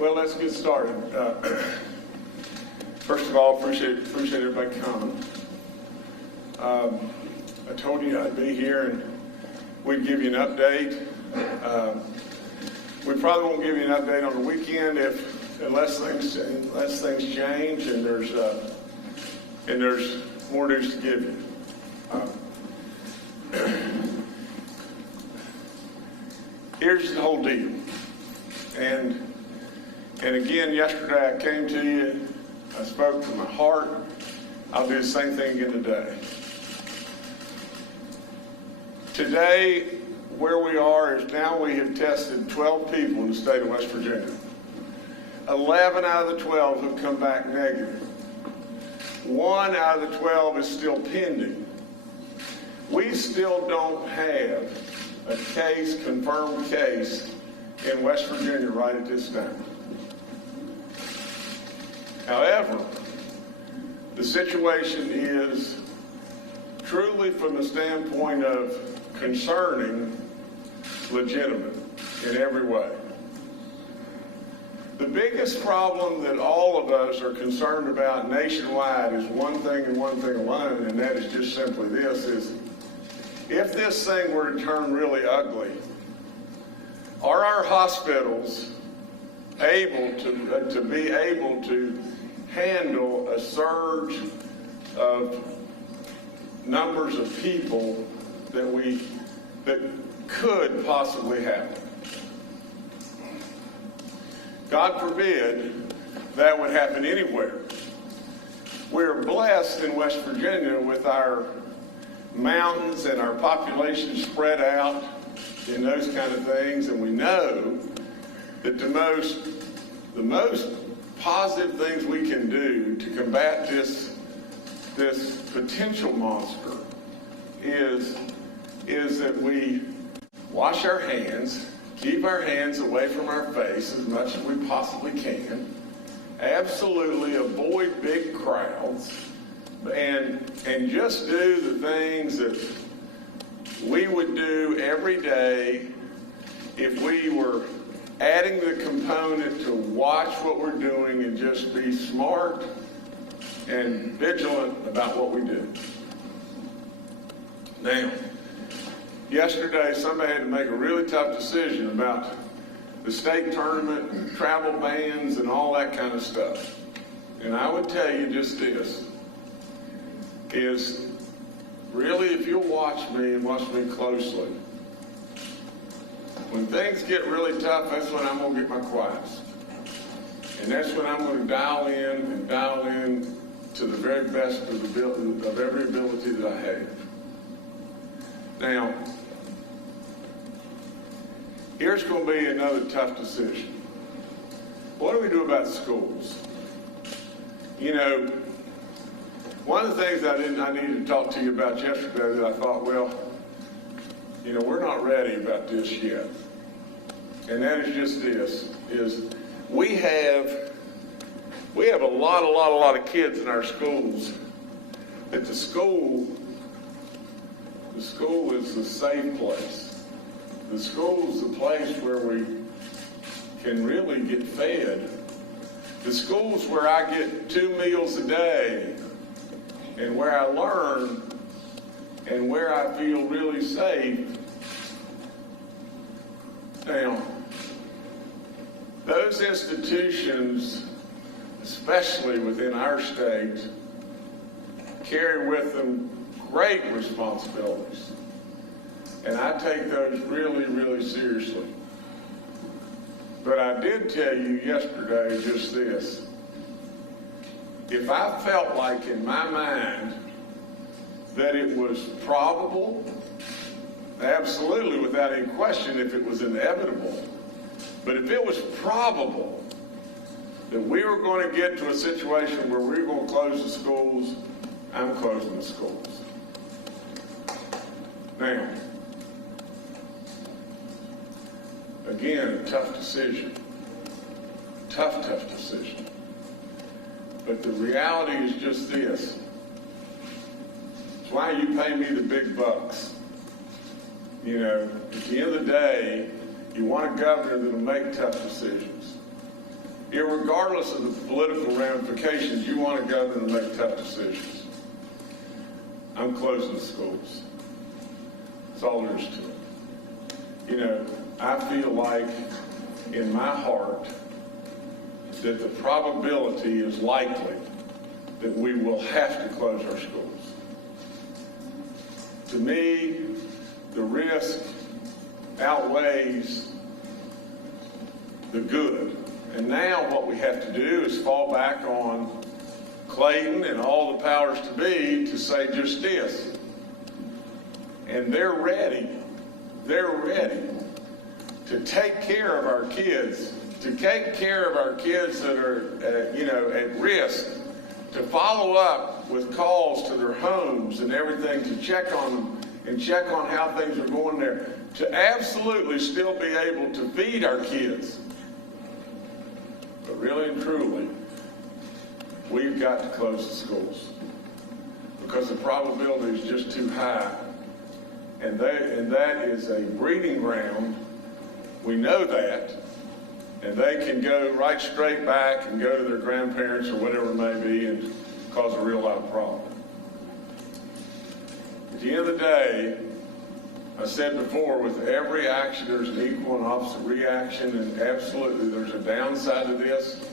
Well, let's get started. First of all, appreciate everybody coming. I told you I'd be here and we'd give you an update. We probably won't give you an update on the weekend unless things change and there's more news to give you. Here's the whole deal. And again, yesterday I came to you, I spoke from my heart. I'll do the same thing again today. Today, where we are is now we have tested 12 people in the state of West Virginia. 11 out of the 12 have come back negative. 1 out of the 12 is still pending. We still don't have a confirmed case in West Virginia right at this time. However, the situation is truly, from the standpoint of concerning, legitimate in every way. The biggest problem that all of us are concerned about nationwide is one thing and one thing alone, and that is just simply this, is if this thing were to turn really ugly, are our hospitals able to handle a surge of numbers of people that could possibly happen? God forbid that would happen anywhere. We're blessed in West Virginia with our mountains and our population spread out in those kind of things, and we know that the most positive things we can do to combat this potential monster is that we wash our hands, keep our hands away from our face as much as we possibly can, absolutely avoid big crowds, and just do the things that we would do every day if we were adding the component to watch what we're doing and just be smart and vigilant about what we do. Now, yesterday somebody had to make a really tough decision about the state tournament and travel bans and all that kind of stuff. And I would tell you just this, is really, if you'll watch me and watch me closely, when things get really tough, that's when I'm going to get my quietest. And that's when I'm going to dial in to the very best of every ability that I have. Now, here's going to be another tough decision. What do we do about schools? You know, one of the things I needed to talk to you about yesterday that I thought, well, you know, we're not ready about this yet. And that is just this, is we have a lot of kids in our schools that the school is the safe place. The school is the place where we can really get fed. The school's where I get 2 meals a day and where I learn and where I feel really safe. Now, those institutions, especially within our state, carry with them great responsibilities. And I take those really, really seriously. But I did tell you yesterday just this. If I felt like in my mind that it was probable, absolutely without any question if it was inevitable, but if it was probable that we were going to get to a situation where we were going to close the schools, I'm closing the schools. Now, again, a tough decision. Tough decision. But the reality is just this. It's why you pay me the big bucks. You know, at the end of the day, you want a governor that will make tough decisions. Irregardless of the political ramifications, you want to govern and make tough decisions. I'm closing the schools. That's all there is to it. You know, I feel like in my heart that the probability is likely that we will have to close our schools. To me, the risk outweighs the good. And now what we have to do is fall back on Clayton and all the powers to be to say just this. And they're ready to take care of our kids, to take care of our kids that are, at risk, to follow up with calls to their homes and everything, to check on them and check on how things are going there, to absolutely still be able to feed our kids. But really and truly, we've got to close the schools because the probability is just too high. And that is a breeding ground. We know that. And they can go right straight back and go to their grandparents or whatever it may be and cause a real loud problem. At the end of the day, I said before, with every action there's an equal and opposite reaction, and absolutely there's a downside to this,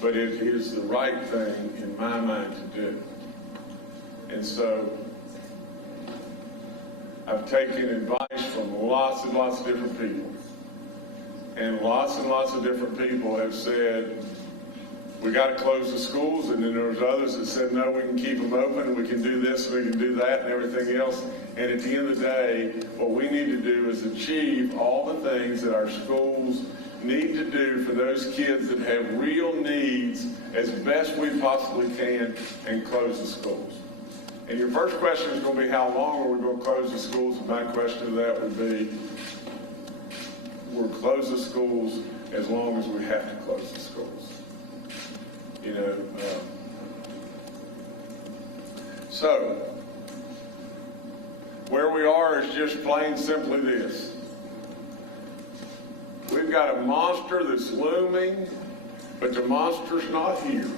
but it is the right thing in my mind to do. And so I've taken advice from lots and lots of different people. And lots of different people have said, we got to close the schools, and then there was others that said, no, we can keep them open, and we can do this, and we can do that, and everything else. And at the end of the day, what we need to do is achieve all the things that our schools need to do for those kids that have real needs as best we possibly can, and close the schools. And your first question is going to be, how long are we going to close the schools? And my question to that would be, we'll close the schools as long as we have to close the schools. So, where we are is just plain simply this. We've got a monster that's looming, but the monster's not here.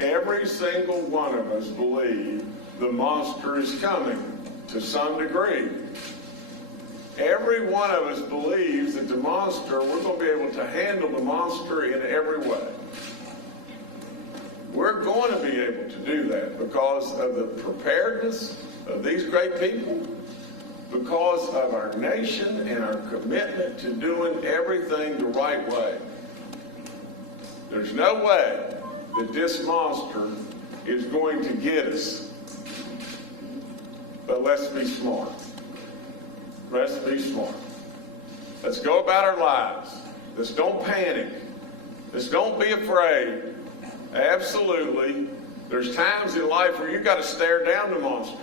Every single one of us believe the monster is coming to some degree. Every one of us believes that the monster, we're going to be able to handle the monster in every way. We're going to be able to do that because of the preparedness of these great people, because of our nation and our commitment to doing everything the right way. There's no way that this monster is going to get us. But let's be smart. Let's be smart. Let's go about our lives. Let's don't panic. Let's don't be afraid. Absolutely. There's times in life where you've got to stare down the monster.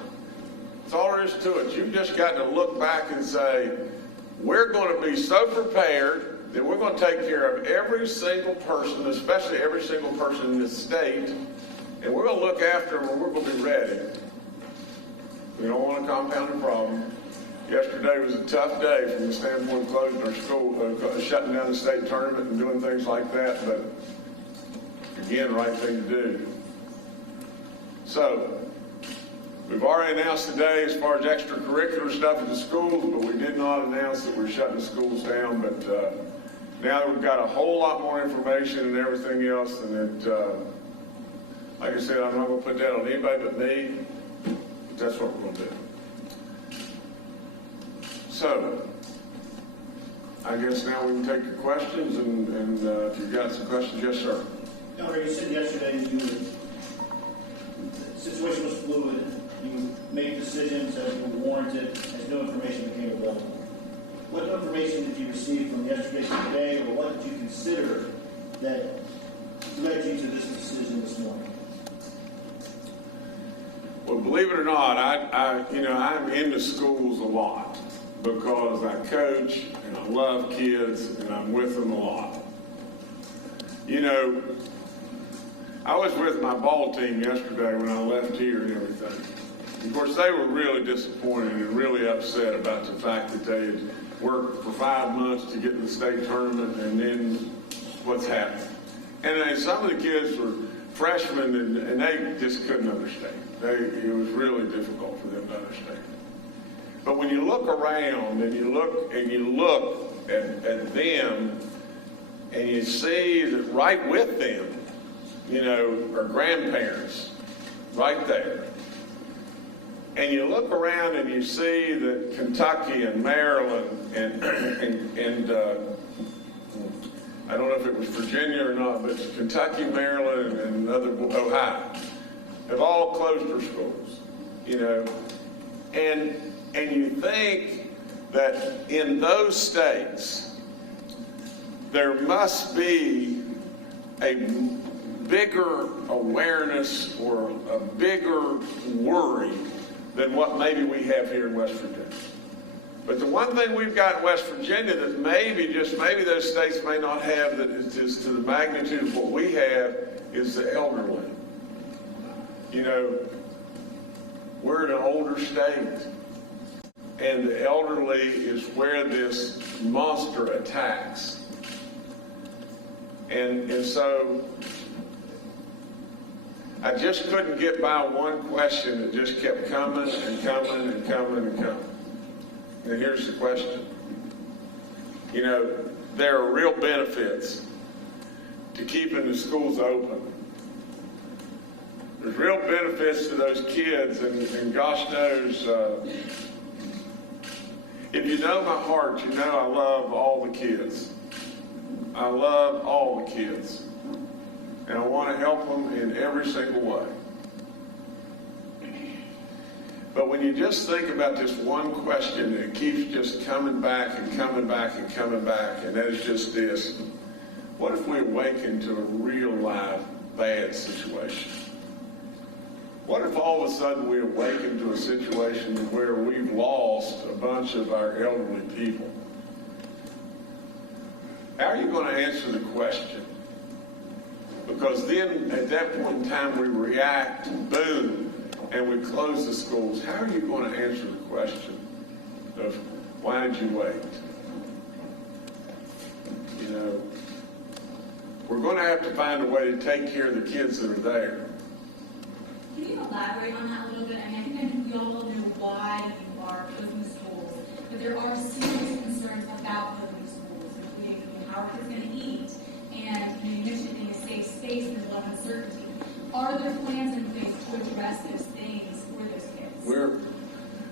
That's all there is to it. You've just got to look back and say, we're going to be so prepared that we're going to take care of every single person, especially every single person in this state, and we're going to look after them and we're going to be ready. We don't want to compound the problem. Yesterday was a tough day from the standpoint of closing our school, shutting down the state tournament and doing things like that, but again, right thing to do. So, we've already announced today as far as extracurricular stuff at the schools, but we did not announce that we're shutting the schools down. But now that we've got a whole lot more information and everything else, and that, like I said, I'm not going to put that on anybody but me, but that's what we're going to do. So, I guess now we can take your questions, and if you've got some questions, yes, sir. Governor, you said yesterday the situation was fluid. You made decisions as were warranted as new information became available. What information did you receive from yesterday to today, or what did you consider that led you to this decision this morning? Well, believe it or not, I'm into schools a lot because I coach and I love kids and I'm with them a lot. I was with my ball team yesterday when I left here and everything. Of course, they were really disappointed and really upset about the fact that they had worked for 5 months to get to the state tournament, and then what's happening. And then some of the kids were freshmen, and they just couldn't understand. It was really difficult for them to understand. But when you look around and you look at them, and you see that right with them, you know, are grandparents right there. And you look around and you see that Kentucky and Maryland and I don't know if it was Virginia or not, but Kentucky, Maryland, and Ohio have all closed their schools, you know. And you think that in those states, there must be a bigger awareness or a bigger worry than what maybe we have here in West Virginia. But the one thing we've got in West Virginia that maybe, just maybe those states may not have that is to the magnitude of what we have is the elderly. You know, we're in an older state, and the elderly is where this monster attacks. And so I just couldn't get by one question that just kept coming and coming and coming and coming. And here's the question. You know, there are real benefits to keeping the schools open. There's real benefits to those kids, and gosh knows, if you know my heart, you know I love all the kids. I love all the kids. And I want to help them in every single way. But when you just think about this one question that keeps just coming back and coming back and coming back, and that is just this: what if we awaken to a real live bad situation? What if all of a sudden we awaken to a situation where we've lost a bunch of our elderly people? How are you going to answer the question? Because then at that point in time we react, boom, and we close the schools. How are you going to answer the question of why did you wait? You know, we're going to have to find a way to take care of the kids that are there. Can you elaborate on that a little bit? I mean, I think we all know why you are closing the schools, but there are serious concerns about closing the schools, including how are kids going to eat, and you mentioned being a safe space and there's a lot of uncertainty. Are there plans in place to address those things for those kids?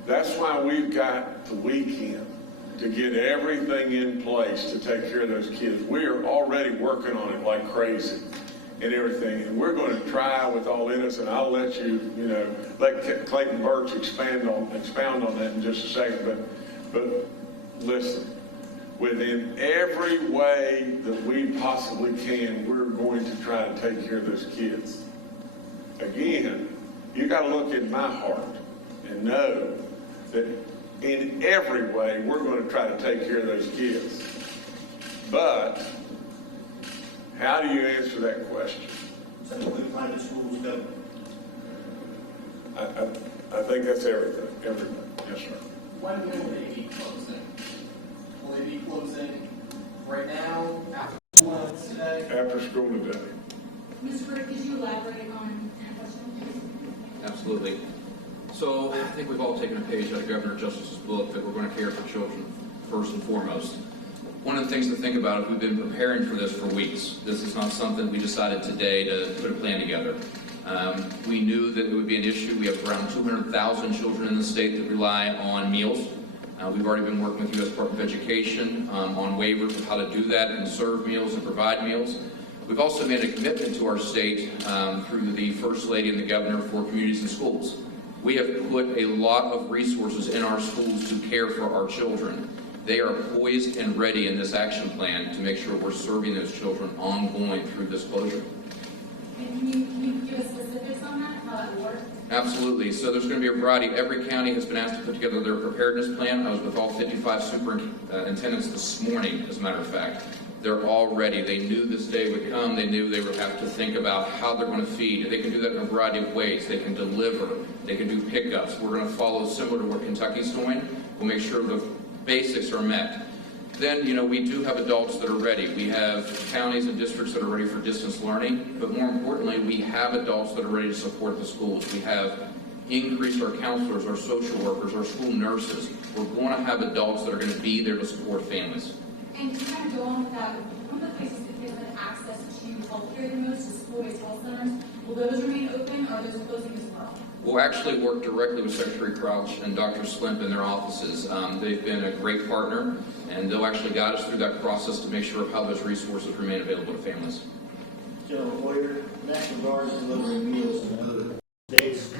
That's why we've got the weekend to get everything in place to take care of those kids. We are already working on it like crazy and everything, and we're going to try with all in us, and I'll let let Clayton Burks expound on that in just a second, but listen, within every way that we possibly can, we're going to try to take care of those kids. Again, you got to look in my heart and know that in every way we're going to try to take care of those kids. But how do you answer that question? So when private schools go? I think that's everything. Yes, sir. When will they be closing? Will they be closing right now, after school today? After school today. Mr. Brick, could you elaborate on that question? Absolutely. So I think we've all taken a page out of Governor Justice's book that we're going to care for children first and foremost. One of the things to think about is we've been preparing for this for weeks. This is not something we decided today to put a plan together. We knew that it would be an issue. We have around 200,000 children in the state that rely on meals. We've already been working with U.S. Department of Education on waivers of how to do that and serve meals and provide meals. We've also made a commitment to our state through the First Lady and the Governor for communities and schools. We have put a lot of resources in our schools to care for our children. They are poised and ready in this action plan to make sure we're serving those children ongoing through this closure. And can you give us specifics on that, how that works? Absolutely. So there's going to be a variety. Every county has been asked to put together their preparedness plan. I was with all 55 superintendents this morning, as a matter of fact. They're all ready. They knew this day would come. They knew they would have to think about how they're going to feed. They can do that in a variety of ways. They can deliver. They can do pickups. We're going to follow similar to what Kentucky's doing. We'll make sure the basics are met. Then, we do have adults that are ready. We have counties and districts that are ready for distance learning, but more importantly, we have adults that are ready to support the schools. We have increased our counselors, our social workers, our school nurses. We're going to have adults that are going to be there to support families. And to kind of go on with that, one of the places that kids have access to healthcare the most is school-based health centers. Will those remain open, or are those closing as well? We'll actually work directly with Secretary Crouch and Dr. Slimp in their offices. They've been a great partner, and they'll actually guide us through that process to make sure of how those resources remain available to families. General Boyer, National Guard is delivering meals in other states,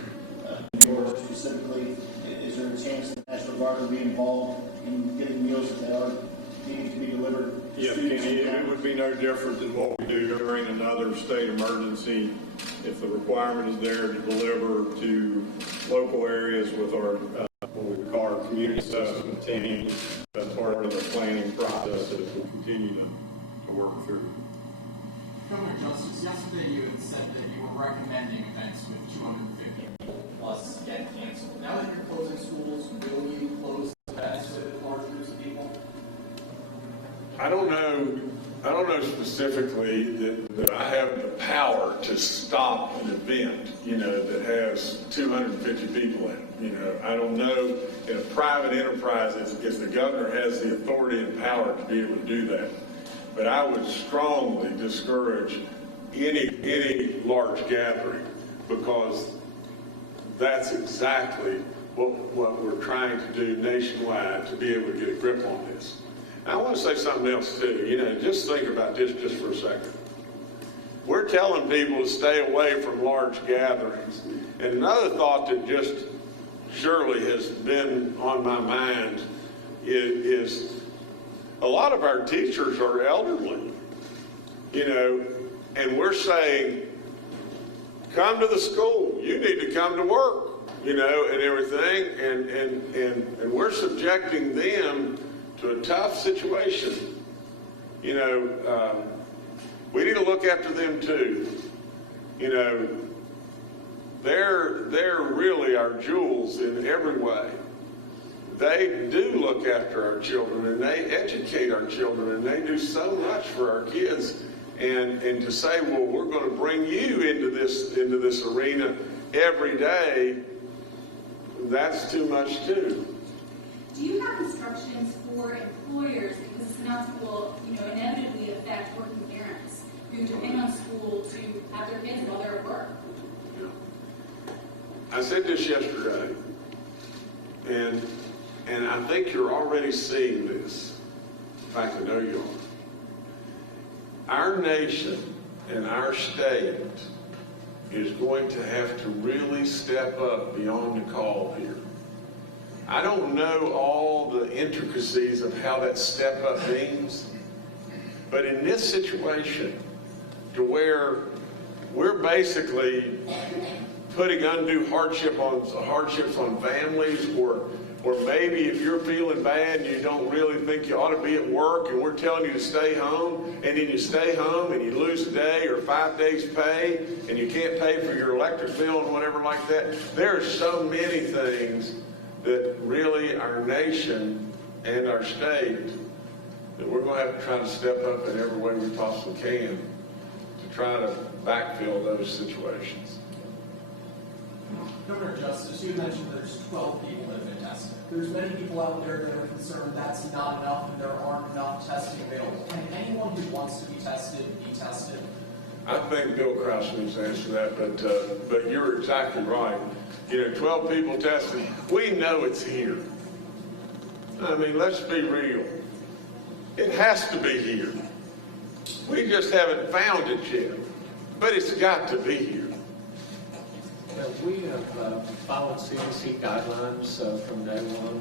New York specifically. Is there a chance that the National Guard will be involved in getting meals that are needing to be delivered to Yeah, students? it would be no different than what we do during another state emergency. If the requirement is there to deliver to local areas with our, what we call our community assessment team, that's part of the planning process that we'll continue to work through. Governor Justice, yesterday you had said that you were recommending events with 250 people plus get canceled. Now that you're closing schools, will you close events with large groups of people? I don't know specifically that I have the power to stop an event, that has 250 people in it. I don't know in a private enterprise if the governor has the authority and power to be able to do that. But I would strongly discourage any large gathering, because that's exactly what we're trying to do nationwide to be able to get a grip on this. I want to say something else too. Just think about this just for a second. We're telling people to stay away from large gatherings. And another thought that just surely has been on my mind is a lot of our teachers are elderly, and we're saying, come to the school. You need to come to work, and everything. And we're subjecting them to a tough situation. We need to look after them too. They're really our jewels in every way. They do look after our children, and they educate our children, and they do so much for our kids. And to say, well, we're going to bring you into this arena every day, that's too much too. Do you have instructions for employers, because this announcement will, inevitably affect working parents who depend on school to have their kids while they're at work? I said this yesterday, and I think you're already seeing this. In fact, I know you are. Our nation and our state is going to have to really step up beyond the call here. I don't know all the intricacies of how that step up means, but in this situation, to where we're basically putting undue hardships on families, or maybe if you're feeling bad and you don't really think you ought to be at work, and we're telling you to stay home, and then you stay home and you lose a day or 5 days pay, and you can't pay for your electric bill and whatever like that. There are so many things that really our nation and our state, that we're going to have to try to step up in every way we possibly can to try to backfill those situations. Governor Justice, you mentioned there's 12 people that have been tested. There's many people out there that are concerned that's not enough and there aren't enough testing available. Can anyone who wants to be tested be tested? I think Bill Krause needs to answer that, but you're exactly right. 12 people tested. We know it's here. I mean, let's be real. It has to be here. We just haven't found it yet, but it's got to be here. We have followed CDC guidelines from day one.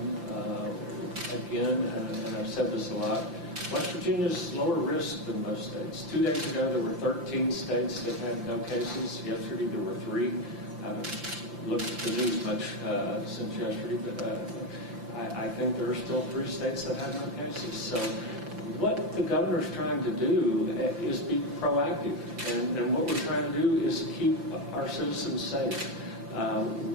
Again, and I've said this a lot, West Virginia is lower risk than most states. 2 days ago, there were 13 states that had no cases. Yesterday, there were 3. I haven't looked at the news much since yesterday, but I think there are still 3 states that have no cases. So what the governor's trying to do is be proactive, and what we're trying to do is keep our citizens safe.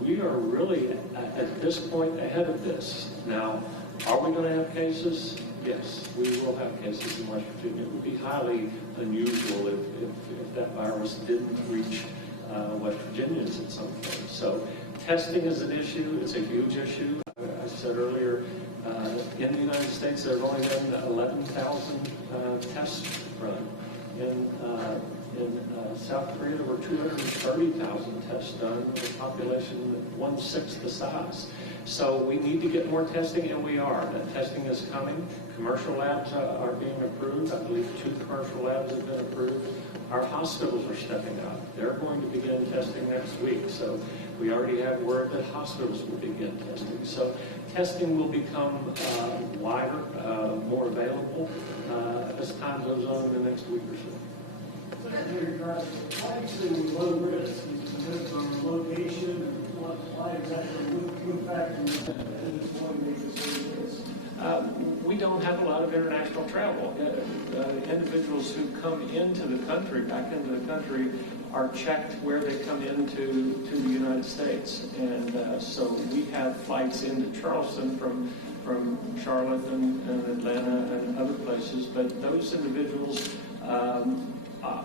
We are really, at this point, ahead of this. Now, are we going to have cases? yes, we will have cases in West Virginia. It would be highly unusual if that virus didn't reach West Virginians at some point. So testing is an issue. It's a huge issue. I said earlier, in the United States, there have only been 11,000 tests run. In South Korea, there were 230,000 tests done with a population 1/6 the size. So we need to get more testing, and we are. That testing is coming. Commercial labs are being approved. I believe 2 commercial labs have been approved. Our hospitals are stepping up. They're going to begin testing next week. So we already have word that hospitals will begin testing. So testing will become wider, more available as time goes on in the next week or so. Why actually low risk? Because of location, and why exactly what factors and it's one make it so risk? We don't have a lot of international travel. Individuals who come into the country, back into the country, are checked where they come into the United States. And so we have flights into Charleston from Charlotte and Atlanta and other places, but those individuals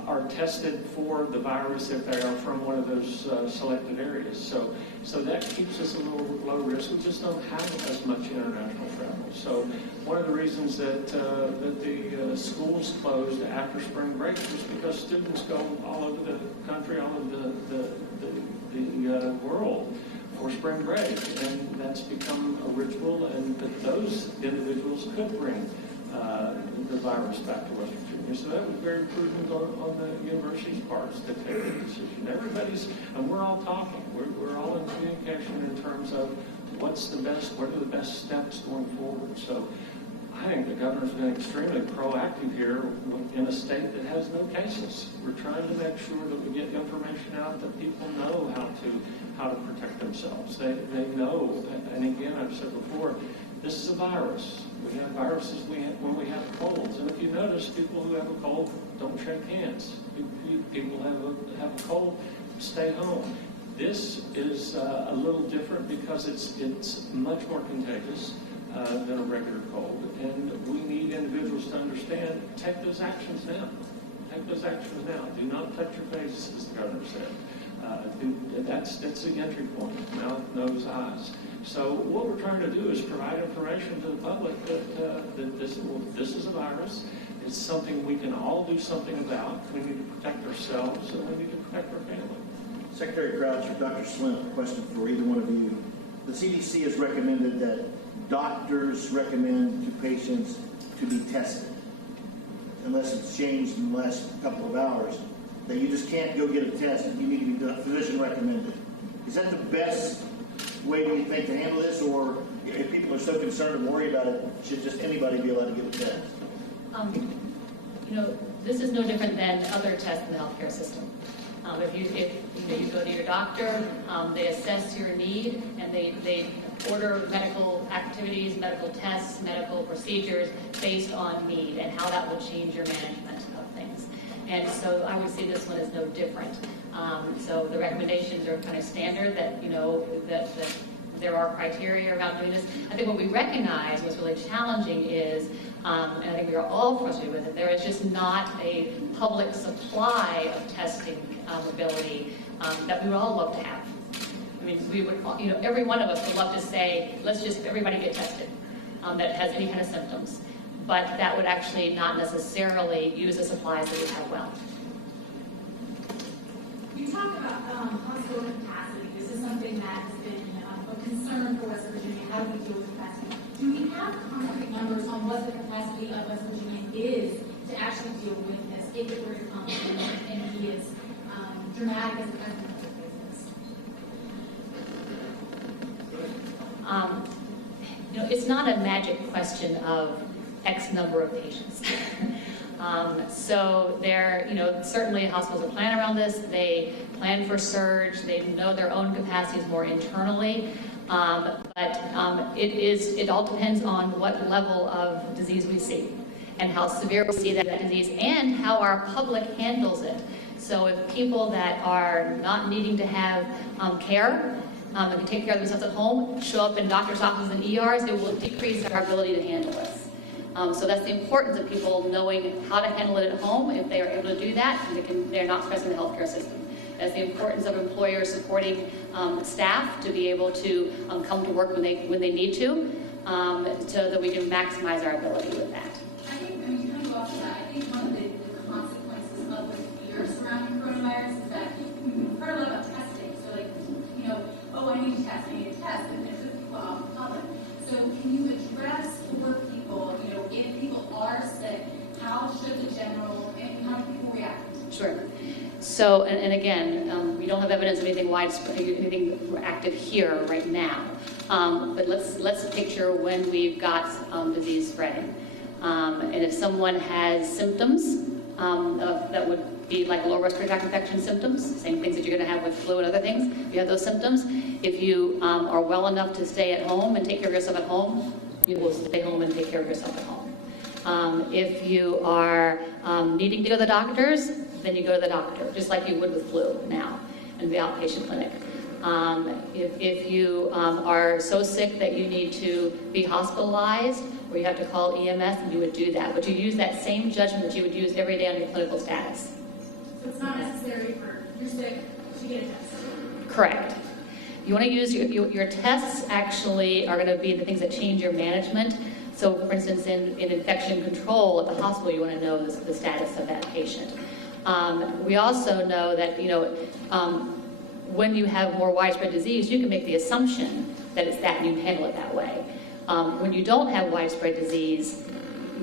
are tested for the virus if they are from one of those selected areas. So that keeps us a little low risk. We just don't have as much international travel. So one of the reasons that the schools closed after spring break was because students go all over the country, all over the world for spring break, and that's become a ritual. And that those individuals could bring the virus back to West Virginia. So that was very prudent on the university's parts to take the decision. And we're all talking. We're all in communication in terms of what are the best steps going forward. So I think the governor's been extremely proactive here in a state that has no cases. We're trying to make sure that we get information out that people know how to protect themselves. They know, and again, I've said before, this is a virus. We have viruses when we have colds. And if you notice, people who have a cold don't shake hands. People have a cold, stay home. This is a little different because it's much more contagious than a regular cold. And we need individuals to understand, take those actions now. Take those actions now. Do not touch your face, as the governor said. That's the entry point, mouth, nose, eyes. So what we're trying to do is provide information to the public that this is a virus. It's something we can all do something about. We need to protect ourselves, and we need to protect our family. Secretary Crouch or Dr. Slim, a question for either one of you. The CDC has recommended that doctors recommend to patients to be tested, unless it's changed in the last couple of hours, that you just can't go get a test and you need to be done, physician recommended. Is that the best way, do you think, to handle this, or if people are so concerned and worried about it, should just anybody be allowed to get a test? This is no different than other tests in the healthcare system. If you go to your doctor, they assess your need, and they order medical activities, medical tests, medical procedures based on need and how that will change your management of things. And so I would see this one as no different. So the recommendations are kind of standard that there are criteria around doing this. I think what we recognize what's really challenging is, and I think we are all frustrated with it, there is just not a public supply of testing ability that we would all love to have. I mean, we would, every one of us would love to say, let's just everybody get tested that has any kind of symptoms. But that would actually not necessarily use the supplies that we have well. You talk about hospital capacity. This is something that has been a concern for West Virginia. How do we deal with capacity? Do we have concrete numbers on what the capacity of West Virginia is to actually deal with this if it were to come and be as dramatic as the president of the business? It's not a magic question of X number of patients. So there, certainly hospitals will plan around this. They plan for surge. They know their own capacities more internally. But it all depends on what level of disease we see and how severe we see that disease and how our public handles it. So if people that are not needing to have care and can take care of themselves at home show up in doctor's offices and ERs, it will decrease our ability to handle this. So that's the importance of people knowing how to handle it at home if they are able to do that, and they're not stressing the healthcare system. That's the importance of employers supporting staff to be able to come to work when they need to, so that we can maximize our ability with that. I think, I mean, kind of off of that, I think one of the consequences of the fear surrounding coronavirus is that we've heard a lot about testing. So like, you know, oh, I need to test, and there's just people out in public. So can you address for people, you know, if people are sick, how should the general, and how do people react? Sure. So, and again, we don't have evidence of anything widespread, anything active here right now. But let's picture when we've got disease spreading. And if someone has symptoms that would be like lower respiratory tract infection symptoms, same things that you're going to have with flu and other things, if you have those symptoms, if you are well enough to stay at home and take care of yourself at home, you will stay home and take care of yourself at home. If you are needing to go to the doctors, then you go to the doctor, just like you would with flu now in the outpatient clinic. If you are so sick that you need to be hospitalized, or you have to call EMS, then you would do that. But you use that same judgment that you would use every day on your clinical status. So it's not necessary for, you're sick, to get a test. Correct. You want to use your tests actually are going to be the things that change your management. So, for instance, in infection control at the hospital, you want to know the status of that patient. We also know that, you know, when you have more widespread disease, you can make the assumption that it's that and you handle it that way. When you don't have widespread disease,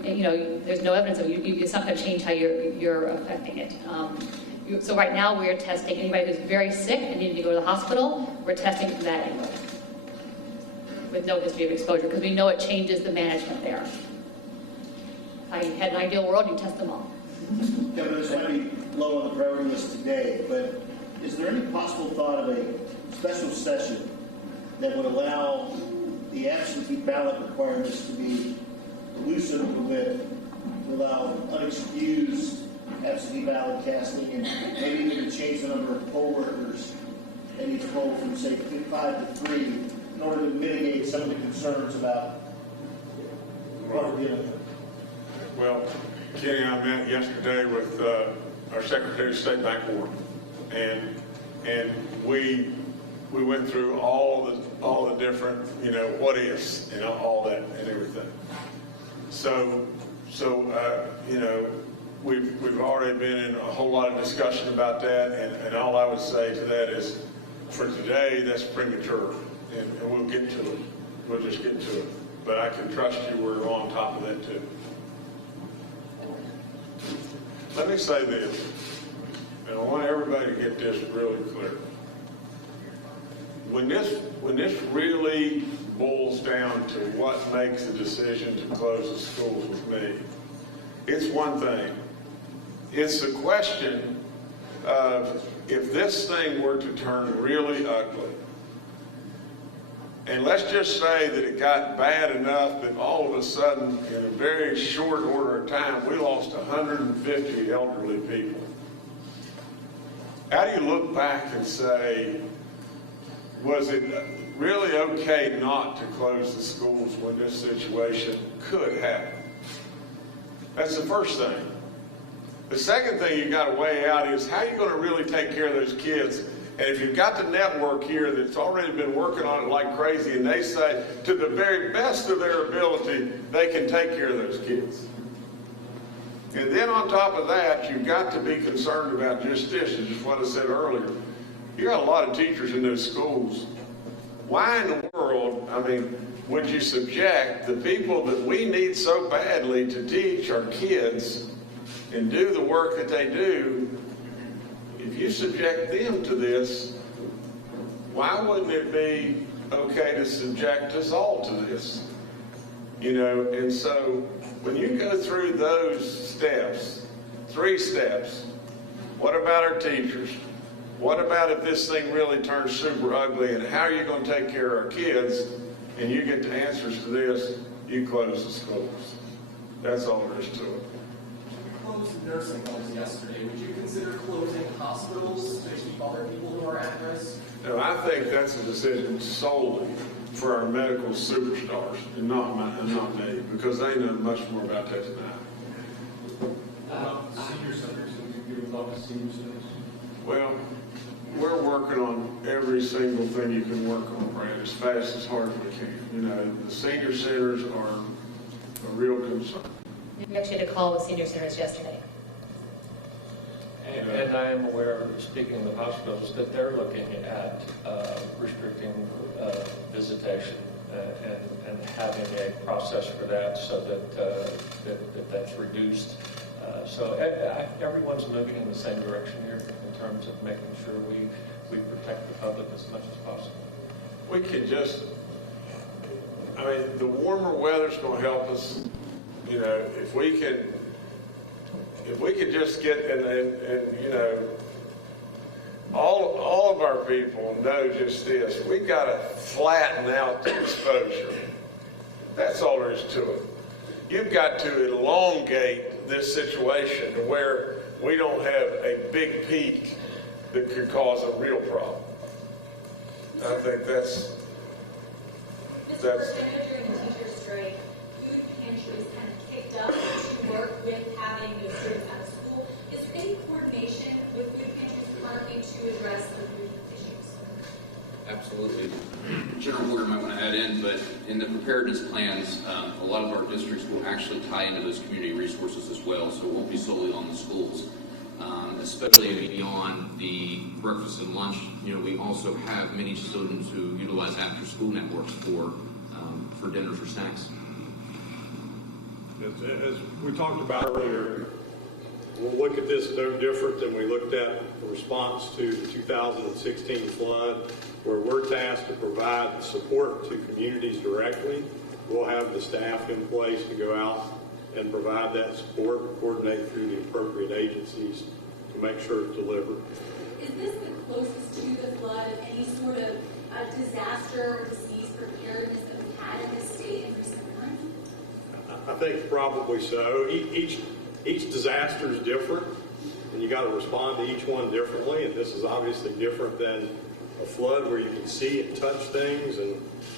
you know, there's no evidence of it's not going to change how you're affecting it. So right now we're testing anybody who's very sick and needing to go to the hospital. We're testing for that angle with no history of exposure because we know it changes the management there. If I had an ideal world, you test them all. Kevin, this might be low on the priority list today, but is there any possible thought of a special session that would allow the absentee ballot requirements to be loosened a little bit, to allow unexcused absentee ballot casting, and maybe even to change the number of poll workers in each poll from, say, 5 to 3 in order to mitigate some of the concerns about what we're dealing with? Well, Kenny and I met yesterday with our Secretary of State, Mike Ward, and we went through all the different, you know, what ifs, you know, all that and everything. So you know, we've already been in a whole lot of discussion about that, and all I would say to that is, for today, that's premature, and we'll get to it. We'll just get to it. But I can trust you, we're on top of that too. Let me say this, and I want everybody to get this really clear. When this really boils down to what makes the decision to close the schools with me, it's one thing. It's the question of if this thing were to turn really ugly, and let's just say that it got bad enough that all of a sudden, in a very short order of time, we lost 150 elderly people. How do you look back and say, was it really okay not to close the schools when this situation could happen? That's the first thing. The second thing you got to weigh out is how you're going to really take care of those kids. And if you've got the network here that's already been working on it like crazy, and they say to the very best of their ability, they can take care of those kids. And then on top of that, you've got to be concerned about just this, which is what I said earlier. You got a lot of teachers in those schools. Why in the world, I mean, would you subject the people that we need so badly to teach our kids and do the work that they do? If you subject them to this, why wouldn't it be okay to subject us all to this? You know, and so when you go through those steps, 3 steps, what about our teachers? What about if this thing really turns super ugly, and how are you going to take care of our kids? And you get the answers to this, you close the schools. That's all there is to it. Closed nursing homes yesterday. Would you consider closing hospitals to keep other people who are at risk? No, I think that's a decision solely for our medical superstars, and not me, because they know much more about that than I. Senior centers, you would love to senior centers. Well, we're working on every single thing you can work on, Brad, as fast as hard as we can. You know, the senior centers are a real concern. We actually had a call with senior centers yesterday. And I am aware, speaking of the hospitals, that they're looking at restricting visitation and having a process for that so that that's reduced. So everyone's moving in the same direction here in terms of making sure we protect the public as much as possible. We can just, I mean, the warmer weather's going to help us. You know, if we can just get, and you know, all of our people know just this, we got to flatten out the exposure. That's all there is to it. You've got to elongate this situation to where we don't have a big peak that could cause a real problem. I think that's. Mr. Virginia, during the teacher strike, food pantries kind of kicked up to work with having the students out of school. Is there any coordination with food pantries currently to address the food issues? Absolutely. General Order might want to add in, but in the preparedness plans, a lot of our districts will actually tie into those community resources as well, so it won't be solely on the schools. Especially beyond the breakfast and lunch, you know, we also have many students who utilize after-school networks for dinners or snacks. As we talked about earlier, we'll look at this no different than we looked at the response to the 2016 flood, where we're tasked to provide support to communities directly. We'll have the staff in place to go out and provide that support and coordinate through the appropriate agencies to make sure it's delivered. Is this the closest to the flood of any sort of disaster or disease preparedness that we've had in this state in recent times? I think probably so. Each disaster is different, and you got to respond to each one differently. And this is obviously different than a flood where you can see and touch things.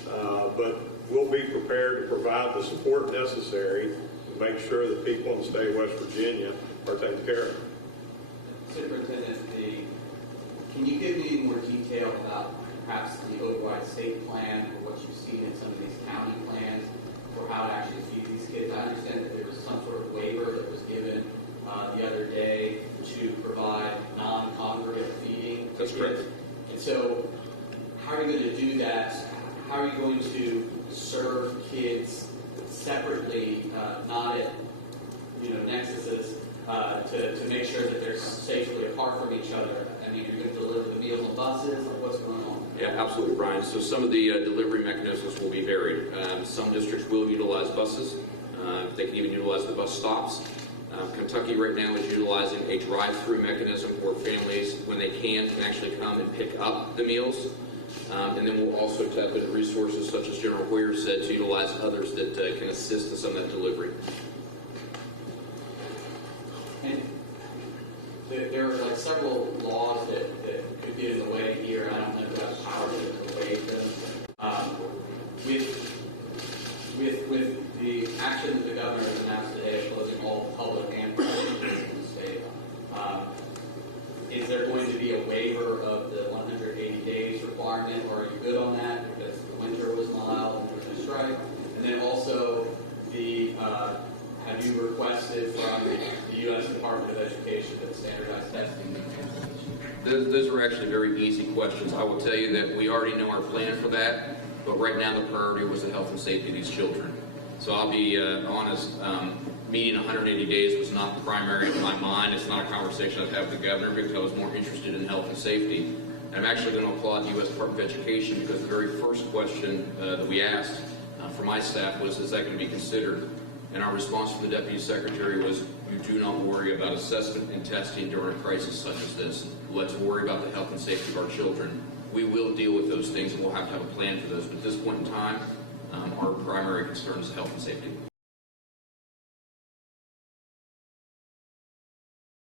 But we'll be prepared to provide the support necessary to make sure that people in the state of West Virginia are taken care of. Superintendent, can you give me more detail about perhaps the override state plan or what you've seen in some of these county plans for how to actually feed these kids? I understand that there was some sort of waiver that was given the other day to provide non-congregate feeding. That's correct. And so how are you going to do that? How are you going to serve kids separately, not at nexuses, to make sure that they're safely apart from each other? I mean, you're going to deliver the meals on buses, or what's going on? Yeah, absolutely, Brian. So some of the delivery mechanisms will be varied. Some districts will utilize buses. They can even utilize the bus stops. Kentucky right now is utilizing a drive-through mechanism where families, when they can actually come and pick up the meals. And then we'll also tap into resources such as General Hoyer said to utilize others that can assist in some of that delivery. And there are like several laws that could get in the way here. I don't know if that's power to waive them. With the action that the governor has announced today, closing all public and private schools in the state, is there going to be a waiver of the 180 days requirement, or are you good on that because the winter was mild and there was a strike? And then also, have you requested from the U.S. Department of Education that standardized testing? Those are actually very easy questions. I will tell you that we already know our plan for that, but right now the priority was the health and safety of these children. So I'll be honest, meeting 180 days was not the primary in my mind. It's not a conversation I've had with the governor because I was more interested in health and safety. And I'm actually going to applaud the U.S. Department of Education because the very first question that we asked for my staff was, is that going to be considered? And our response from the Deputy Secretary was, you do not worry about assessment and testing during a crisis such as this. Let's worry about the health and safety of our children. We will deal with those things and we'll have to have a plan for those. But at this point in time, our primary concern is health and safety.